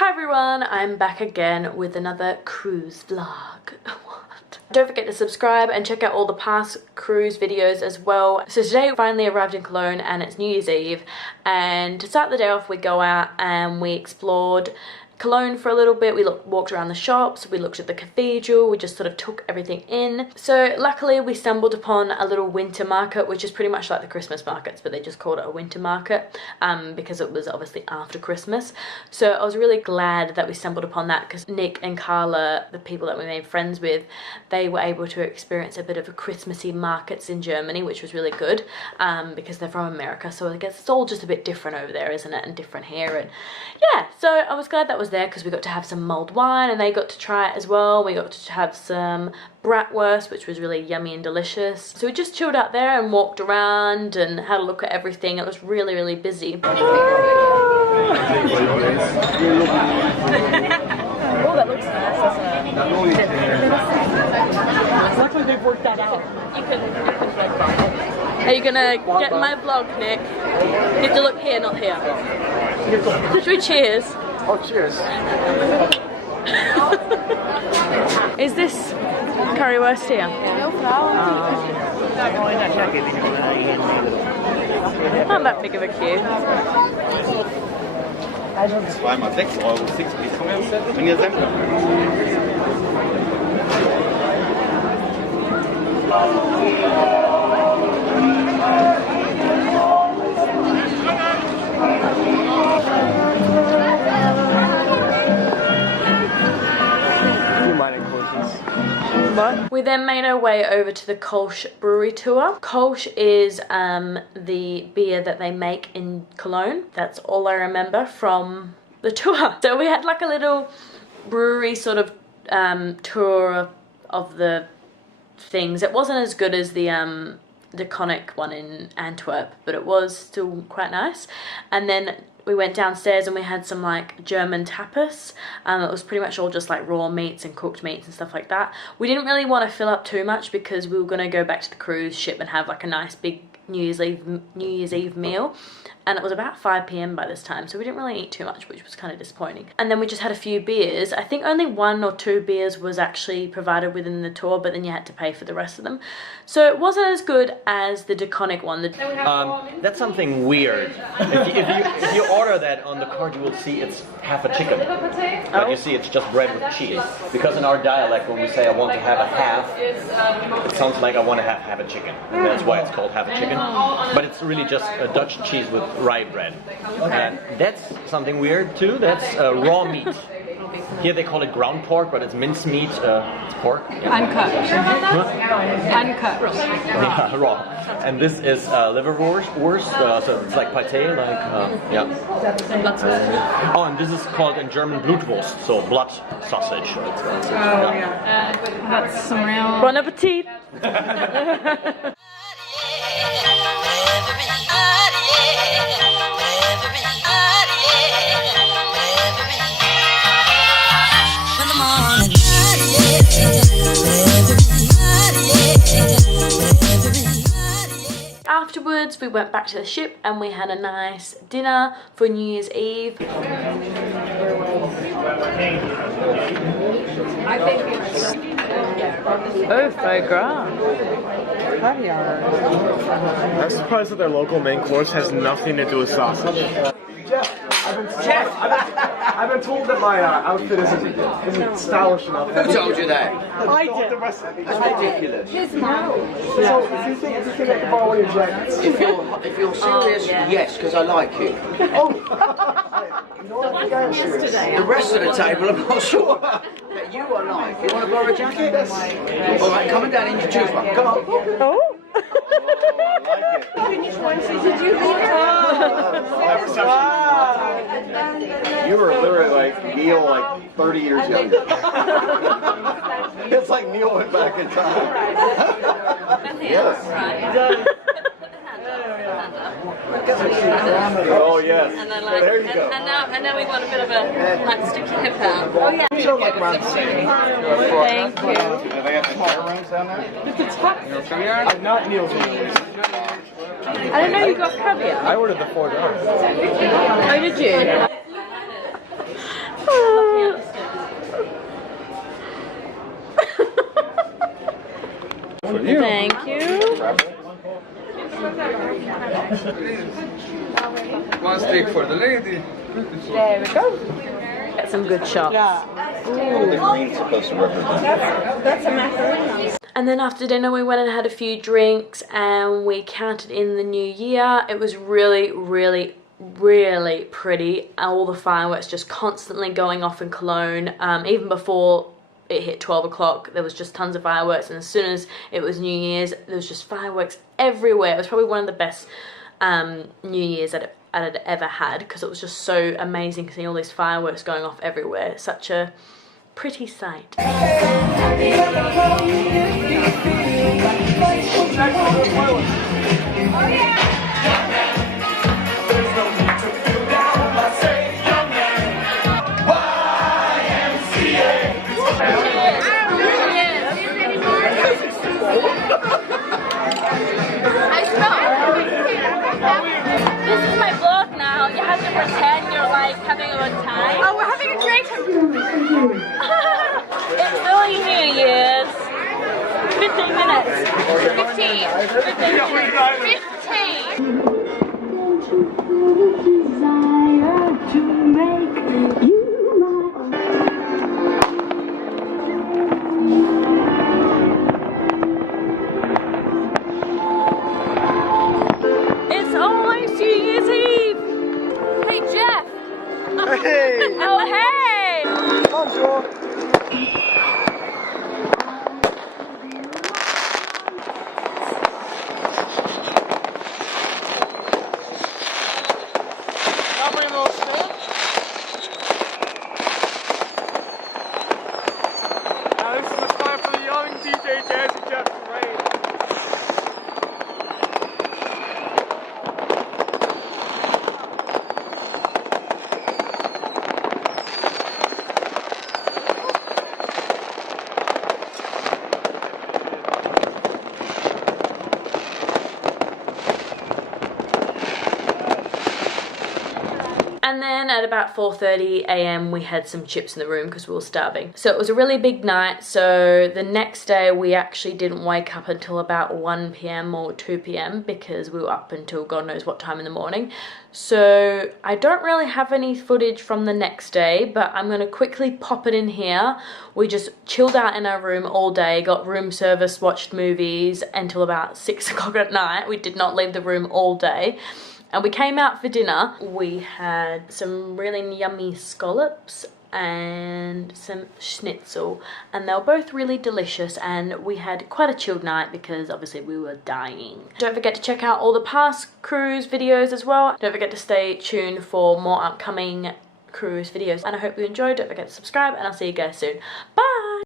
Hi everyone, I'm back again with another cruise vlog. What? Don't forget to subscribe and check out all the past cruise videos as well. So today we finally arrived in Cologne and it's New Year's Eve, and to start the day off we go out and we explored Cologne for a little bit. We walked around the shops, we looked at the cathedral, we just sort of took everything in. So luckily we stumbled upon a little winter market, which is pretty much like the Christmas markets, but they just called it a winter market because it was obviously after Christmas. So I was really glad that we stumbled upon that, because Nick and Carla, the people that we made friends with, they were able to experience a bit of a Christmassy markets in Germany, which was really good because they're from America. So I guess it's all just a bit different over there, isn't it? And different here. And yeah, so I was glad that was there because we got to have some mulled wine and they got to try it as well. We got to have some bratwurst, which was really yummy and delicious. So we just chilled out there and walked around and had a look at everything. It was really, really busy. Oh, that looks nice, doesn't it? Luckily they've worked that out. You can Are you gonna get my vlog, Nick? You have to look here, not here. Should we cheers? Oh, cheers. Is this currywurst here? Not that big of a queue. 2 mal 6,60 €. Wenn ihr Senf. We then made our way over to the Kolsch brewery tour. Kolsch is the beer that they make in Cologne. That's all I remember from the tour. So we had like a little brewery sort of tour of the things. It wasn't as good as the Conic one in Antwerp, but it was still quite nice. And then we went downstairs and we had some like German tapas. It was pretty much all just like raw meats and cooked meats and stuff like that. We didn't really want to fill up too much because we were going to go back to the cruise ship and have like a nice big New Year's Eve meal. And it was about 5 PM by this time, so we didn't really eat too much, which was kind of disappointing. And then we just had a few beers. I think only 1 or 2 beers was actually provided within the tour, but then you had to pay for the rest of them. So it wasn't as good as the Deconic one. That's something weird. If you order that on the card, you will see it's half a chicken. But you see it's just bread with cheese. Because in our dialect, when we say I want to have a half, it sounds like I want to have a chicken. And that's why it's called half a chicken. But it's really just a Dutch cheese with rye bread. Okay. That's something weird too. That's raw meat. Here they call it ground pork, but it's minced meat. It's pork. Yeah. Uncut. Huh? Uncut. Yeah, raw. And this is liverwurst. So it's like pate, like yeah. Oh, and this is called in German Blutwurst, so blood sausage. Yeah. That's some real. Bon appetit! Afterwards, we went back to the ship and we had a nice dinner for New Year's Eve. Oh, foie gras. I'm surprised that their local main course has nothing to do with sausage. I've been told that my outfit isn't stylish enough. Who told you that? I did. That's ridiculous. So if you think I can borrow your jackets? If you're serious, yes, because I like you. Oh, no, I think I am serious. The rest of the table, I'm not sure. But you are like. You want to borrow a jacket? All right, coming down, introduce one. Come on. Oh. You were literally like Neil, like 30 years younger. It's like Neil went back in time. Yes. Oh yes. There you go. And now we want a bit of a like sticky hip out. Oh yeah. You don't like round city. Thank you. They got smaller rooms down there? Not Neil's room. I didn't know you got caviar. I ordered the $4. Oh, did you? Oh, One steak for the lady. There we go. Get some good shots. The green's supposed to represent. That's a macaroni. And then after dinner we went and had a few drinks and we counted in the new year. It was really, really, really pretty. All the fireworks just constantly going off in Cologne. Even before it hit 12 o'clock, there was just tons of fireworks, and as soon as it was New Year's, there was just fireworks everywhere. It was probably one of the best New Year's that I'd ever had, because it was just so amazing to see all these fireworks going off everywhere. Such a pretty sight. This is my vlog now. You have to pretend you're like having a good time. Oh, we're having a great time. It's only New Year's. 15 minutes. 15. It's almost New Year's Eve. Hey, Jeff. Hey! Oh, hey. Bonjour! Now this is the spot for the young DJ Jazzy Jeff Ray. And then at about 4:30 a.m. we had some chips in the room because we were starving. So it was a really big night. So the next day we actually didn't wake up until about 1 p.m. or 2 p.m. because we were up until God knows what time in the morning. So I don't really have any footage from the next day, but I'm going to quickly pop it in here. We just chilled out in our room all day, got room service, watched movies until about 6 o'clock at night. We did not leave the room all day. And we came out for dinner. We had some really yummy scallops and some schnitzel, and they were both really delicious, and we had quite a chilled night because obviously we were dying. Don't forget to check out all the past cruise videos as well. Don't forget to stay tuned for more upcoming cruise videos, and I hope you enjoyed. Don't forget to subscribe, and I'll see you guys soon. Bye!